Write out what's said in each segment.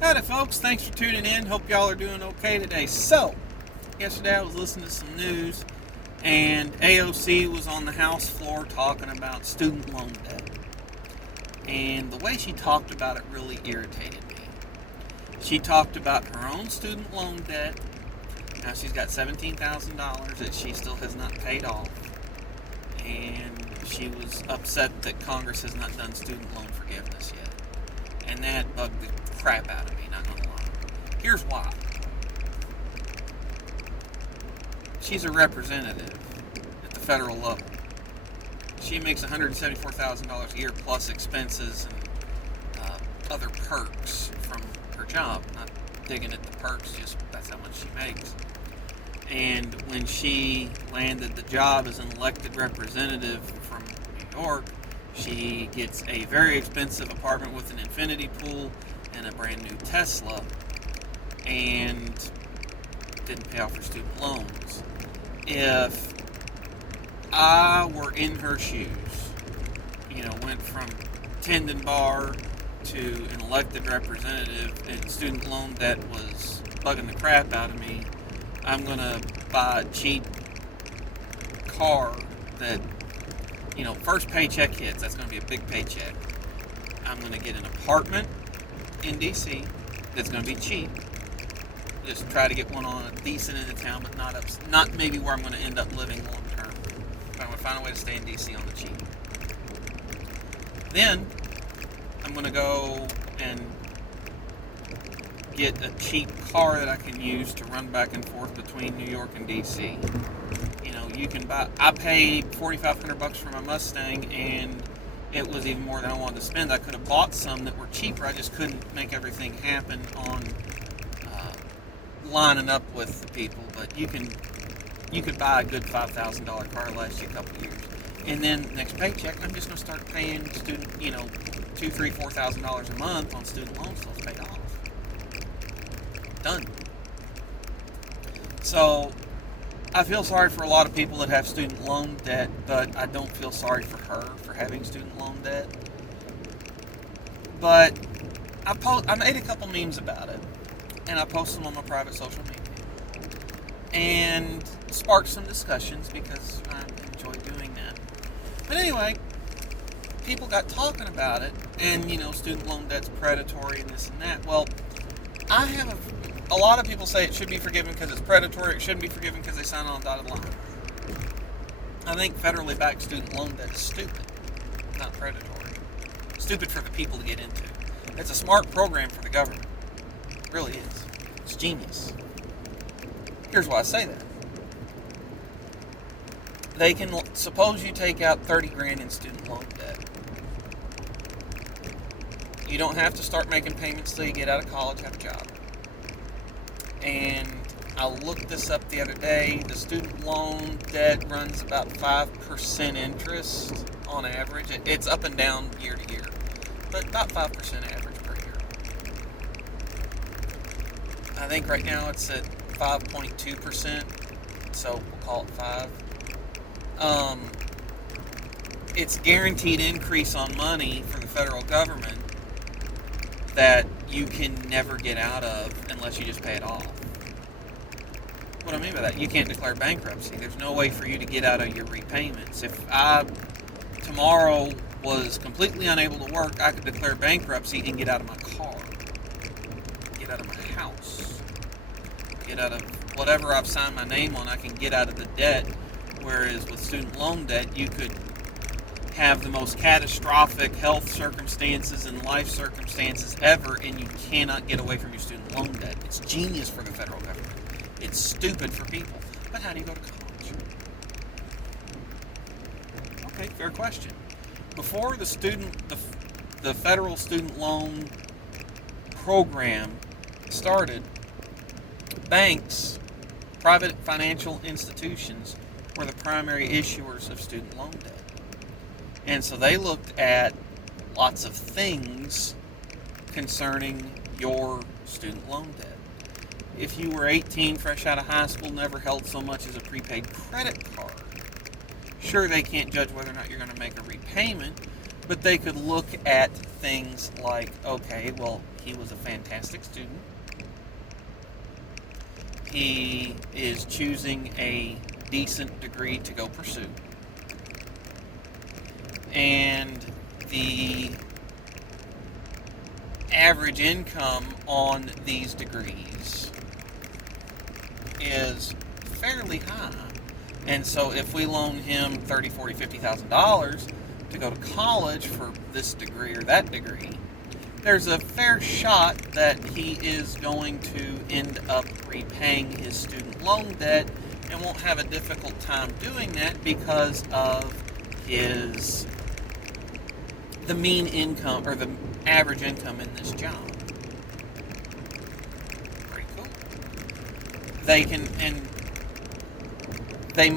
Howdy, folks. Thanks for tuning in. Hope y'all are doing okay today. So, yesterday I was listening to some news, and AOC was on the House floor talking about student loan debt. And the way she talked about it really irritated me. She talked about her own student loan debt. Now she's got $17,000 that she still has not paid off. And she was upset that Congress has not done student loan forgiveness yet. And that bugged the crap out of me, not gonna lie. Here's why. She's a representative at the federal level. She makes $174,000 a year plus expenses and other perks from her job. Not digging at the perks, just that's how much she makes. And when she landed the job as an elected representative from New York, she gets a very expensive apartment with an infinity pool and a brand new Tesla, and didn't pay off her student loans. If I were in her shoes, went from tendon bar to an elected representative and student loan debt was bugging the crap out of me, I'm going to buy a cheap car that, first paycheck hits. That's going to be a big paycheck. I'm going to get an apartment in D.C. that's going to be cheap. Just try to get one on a decent end of town, but not maybe where I'm going to end up living long term. But I'm going to find a way to stay in D.C. on the cheap. Then I'm going to go and get a cheap car that I can use to run back and forth between New York and D.C. You can buy. I paid $4,500 for my Mustang, and it was even more than I wanted to spend. I could have bought some that were cheaper. I just couldn't make everything happen on lining up with the people. But you could buy a good $5,000 car last you a couple of years, and then next paycheck, I'm just going to start paying student, $2,000, $3,000, $4,000 a month on student loans till it's paid off. Done. So I feel sorry for a lot of people that have student loan debt, but I don't feel sorry for her for having student loan debt. But I made a couple memes about it, and I posted them on my private social media, and sparked some discussions because I enjoy doing that. But anyway, people got talking about it, and student loan debt's predatory and this and that. Well, I have a lot of people say it should be forgiven because it's predatory. It shouldn't be forgiven because they sign on a dotted line. I think federally backed student loan debt is stupid, not predatory. Stupid for the people to get into. It's a smart program for the government. It really is. It's genius. Here's why I say that. They can, suppose you take out $30,000 in student loan debt. You don't have to start making payments till you get out of college, have a job. And I looked this up the other day. The student loan debt runs about 5% interest on average. It's up and down year to year, but about 5% average per year. I think right now it's at 5.2%, so we'll call it 5. It's guaranteed increase on money from the federal government that you can never get out of unless you just pay it off. What do I mean by that? You can't declare bankruptcy. There's no way for you to get out of your repayments. If I tomorrow was completely unable to work, I could declare bankruptcy and get out of my car, get out of my house, get out of whatever I've signed my name on. I can get out of the debt. Whereas with student loan debt, you could have the most catastrophic health circumstances and life circumstances ever, and you cannot get away from your student loan debt. It's genius for the federal government. It's stupid for people. But how do you go to college? Okay, fair question. Before the federal student loan program started, banks, private financial institutions, were the primary issuers of student loan debt. And so they looked at lots of things concerning your student loan debt. If you were 18, fresh out of high school, never held so much as a prepaid credit card, sure, they can't judge whether or not you're going to make a repayment, But they could look at things like, okay, well, he was a fantastic student. He is choosing a decent degree to go pursue. And the average income on these degrees is fairly high. And so if we loan him $30,000, $40,000, $50,000 to go to college for this degree or that degree, there's a fair shot that he is going to end up repaying his student loan debt and won't have a difficult time doing that because of the mean income or the average income in this job. Pretty cool. They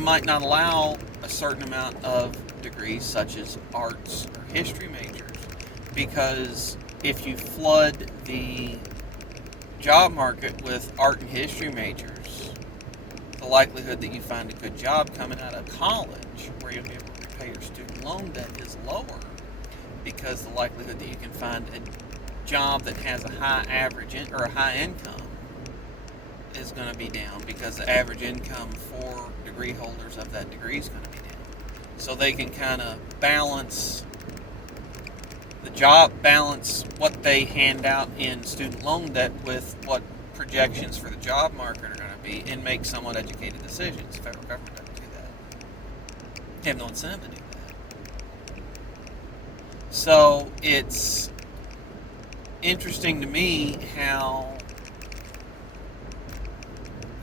might not allow a certain amount of degrees such as arts or history majors, because if you flood the job market with art and history majors, the likelihood that you find a good job coming out of college where you'll be able to repay your student loan debt is lower, because the likelihood that you can find a job that has a high average or a high income is going to be down, because the average income for degree holders of that degree is going to be down. So they can kind of balance what they hand out in student loan debt with what projections for the job market are going to be, and make somewhat educated decisions. The federal government doesn't do that. They have no incentive to do that. So it's interesting to me how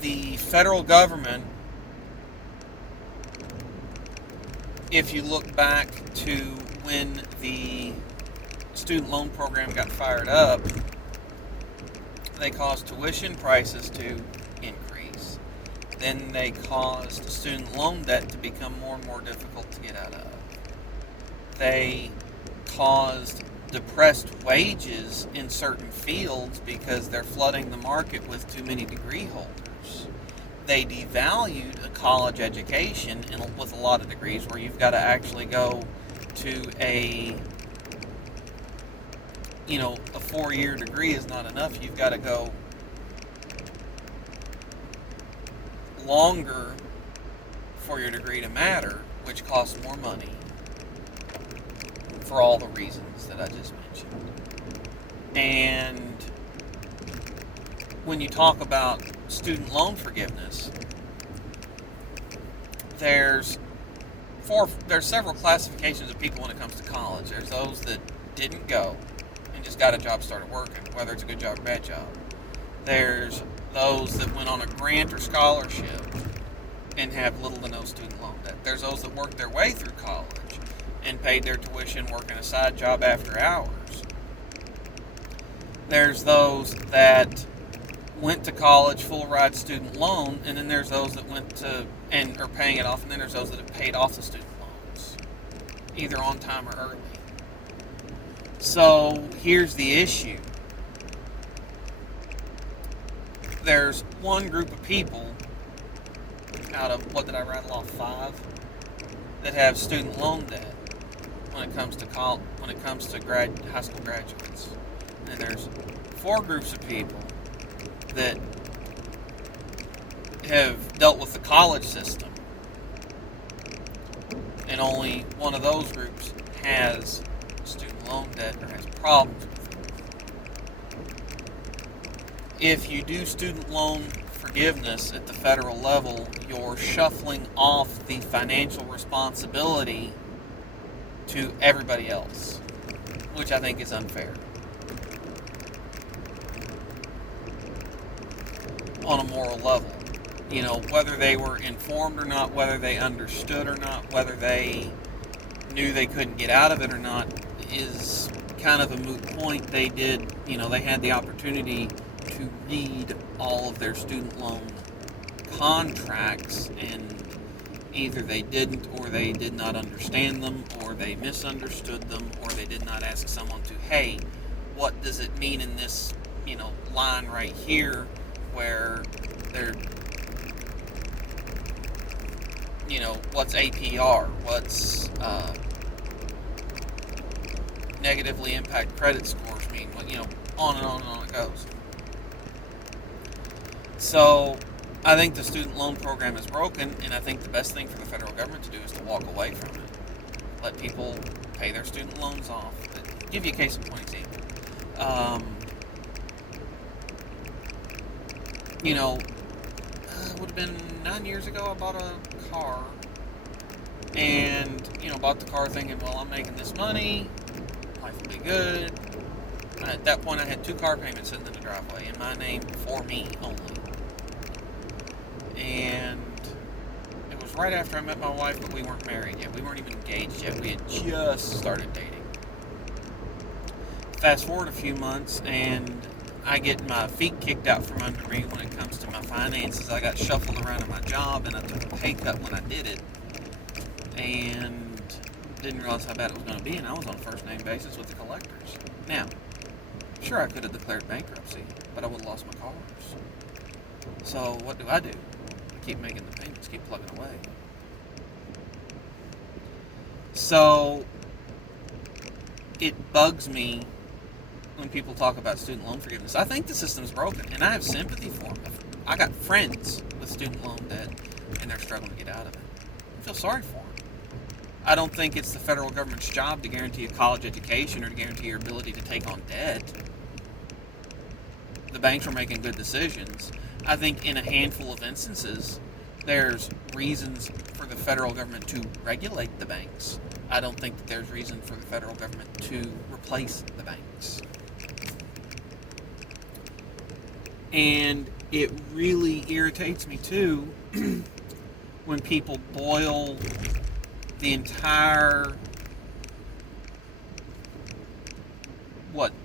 the federal government, if you look back to when the student loan program got fired up, they caused tuition prices to increase. Then they caused student loan debt to become more and more difficult to get out of. They caused depressed wages in certain fields because they're flooding the market with too many degree holders. They devalued a college education with a lot of degrees, where you've got to actually go to a 4-year degree is not enough. You've got to go longer for your degree to matter, which costs more money for all the reasons that I just mentioned. And when you talk about student loan forgiveness, there's several classifications of people when it comes to college. There's those that didn't go and just got a job, started working, whether it's a good job or bad job. There's those that went on a grant or scholarship and have little to no student loan debt. There's those that worked their way through college and paid their tuition working a side job after hours. There's those that went to college full ride student loan, and then there's those that went to and are paying it off, and then there's those that have paid off the student loans, either on time or early. So here's the issue. There's one group of people out of, what did I rattle off, 5, that have student loan debt when it comes to high school graduates. And there's 4 groups of people that have dealt with the college system, and only one of those groups has student loan debt or has problems with it. If you do student loan forgiveness at the federal level, you're shuffling off the financial responsibility to everybody else, which I think is unfair on a moral level. Whether they were informed or not, whether they understood or not, whether they knew they couldn't get out of it or not, is kind of a moot point. They had the opportunity to read all of their student loan contracts, and either they didn't, or they did not understand them, or they misunderstood them, or they did not ask someone to, hey, what does it mean in this, line right here where they're, what's APR, what's negatively impact credit scores, on and on it goes. So, I think the student loan program is broken, and I think the best thing for the federal government to do is to walk away from it. Let people pay their student loans off. I'll give you a case in point example. It would have been 9 years ago I bought a car. And, bought the car thinking, well, I'm making this money. Life will be good. At that point, I had 2 car payments sitting in the driveway in my name for me only. And it was right after I met my wife, but we weren't married yet. We weren't even engaged yet. We had just started dating. Fast forward a few months, and I get my feet kicked out from under me when it comes to my finances. I got shuffled around in my job, and I took a pay cut when I did it. And didn't realize how bad it was going to be, and I was on a first-name basis with the collectors. Now, sure, I could have declared bankruptcy, but I would have lost my cars. So what do? I keep making the payments, keep plugging away. So it bugs me when people talk about student loan forgiveness. I think the system's broken, and I have sympathy for them. I got friends with student loan debt, and they're struggling to get out of it. I feel sorry for them. I don't think it's the federal government's job to guarantee a college education or to guarantee your ability to take on debt. The banks are making good decisions. I think in a handful of instances, there's reasons for the federal government to regulate the banks. I don't think that there's reason for the federal government to replace the banks. And it really irritates me too when people boil the entire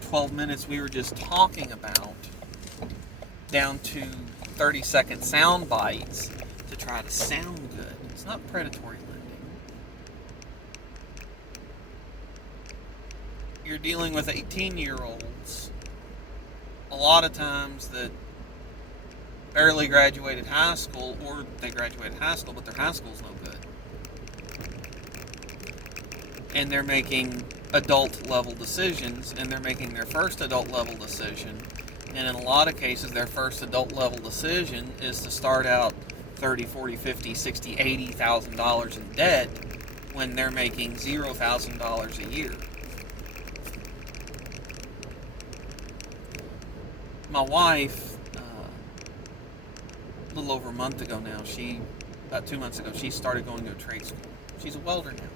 12 minutes we were just talking about down to 30-second sound bites to try to sound good. It's not predatory lending. You're dealing with 18-year-olds a lot of times that barely graduated high school, or they graduated high school, but their high school's no good. And they're making adult-level decisions, and they're making their first adult-level decision. And in a lot of cases, their first adult-level decision is to start out $30,000, $40,000, $50,000, $60,000, $80,000 in debt when they're making $0,000 a year. My wife, a little over a month ago now, about 2 months ago, she started going to a trade school. She's a welder now.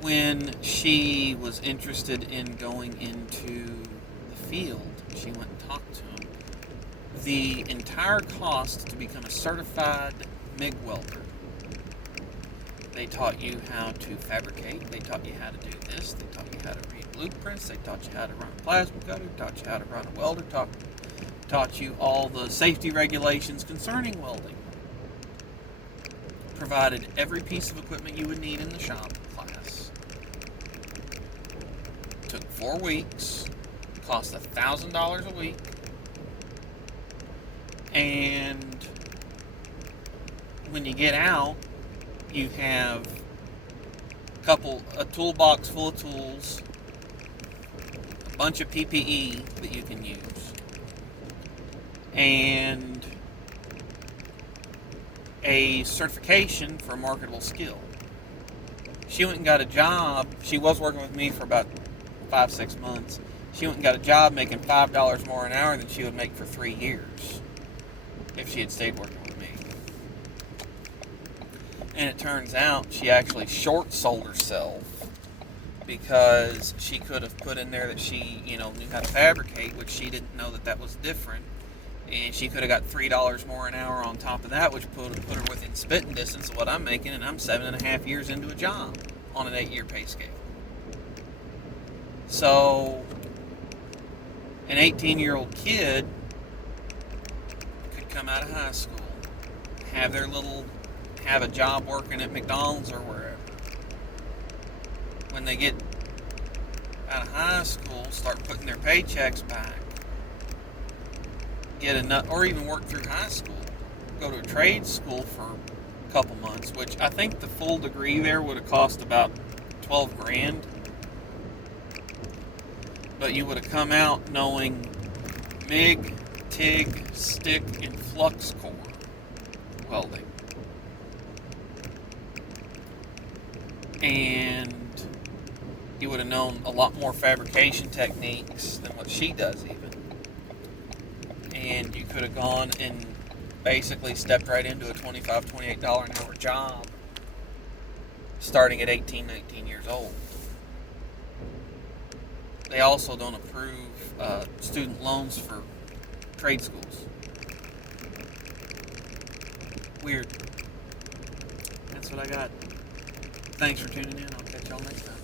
When she was interested in going into the field, she went and talked to him. The entire cost to become a certified MIG welder, they taught you how to fabricate, they taught you how to do this, they taught you how to read blueprints, they taught you how to run a plasma cutter, taught you how to run a welder, taught you all the safety regulations concerning welding. Provided every piece of equipment you would need in the shop class. Took 4 weeks, cost $1,000 a week, and when you get out, you have a toolbox full of tools, a bunch of PPE that you can use, and a certification for a marketable skill. She went and got a job. She was working with me for about 5-6 months. She went and got a job making $5 more an hour than she would make for 3 years if she had stayed working with me. And it turns out she actually short sold herself because she could have put in there that she, knew how to fabricate, which she didn't know that was different. And she could have got $3 more an hour on top of that, which put her within spitting distance of what I'm making, and I'm 7.5 years into a job on an 8-year pay scale. So, an 18-year-old kid could come out of high school, have a job working at McDonald's or wherever. When they get out of high school, start putting their paychecks back, get enough, or even work through high school, go to a trade school for couple months, which I think the full degree there would have cost about 12 grand. But you would have come out knowing MIG, TIG, stick, and flux core welding. And you would have known a lot more fabrication techniques than what she does even. And you could have gone and basically stepped right into a $25, $28 an hour job starting at 18, 19 years old. They also don't approve student loans for trade schools. Weird. That's what I got. Thanks for tuning in. I'll catch y'all next time.